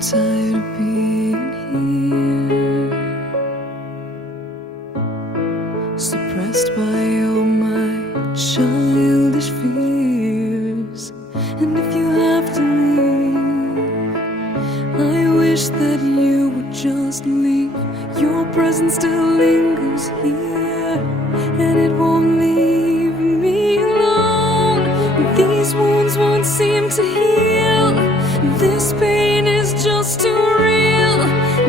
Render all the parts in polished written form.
tired of being here, suppressed by all my childish fears. And if you have to leave, I wish that you would just leave. Your presence still lingers here, and it won't leave me alone. These wounds won't seem to heal. This pain is just too real.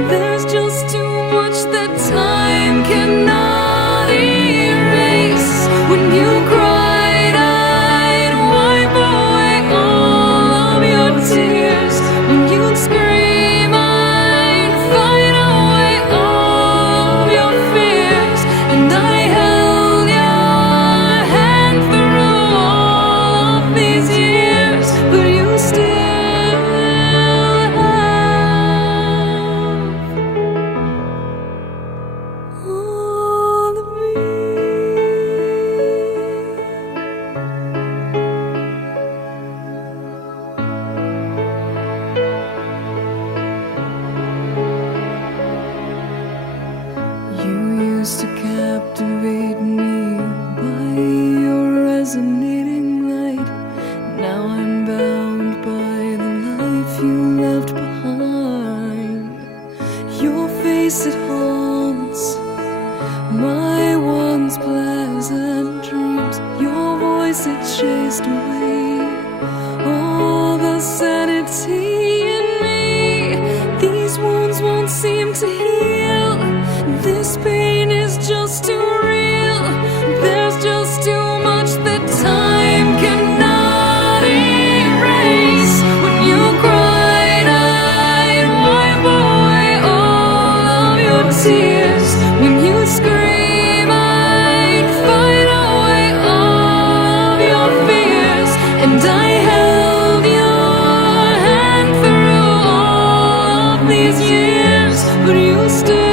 There's just too much that time cannot erase. When you cried, I'd wipe away all of your tears. When you'd scream, I'd fight away all of your fears. And I held your hand through all of these years, but you still all of me. You used to captivate me by your resonating light. Now I'm bound by the life you left behind. Your face, it haunts my once pleasant dreams. Your voice, it chased away all the sanity in me. These wounds won't seem to heal. This pain is just too real. There's just too much that time cannot erase. When you cried, I'd wipe away all of your tears. When you scream, I'd fight away all of your fears. And I held your hand through all of these years, but you still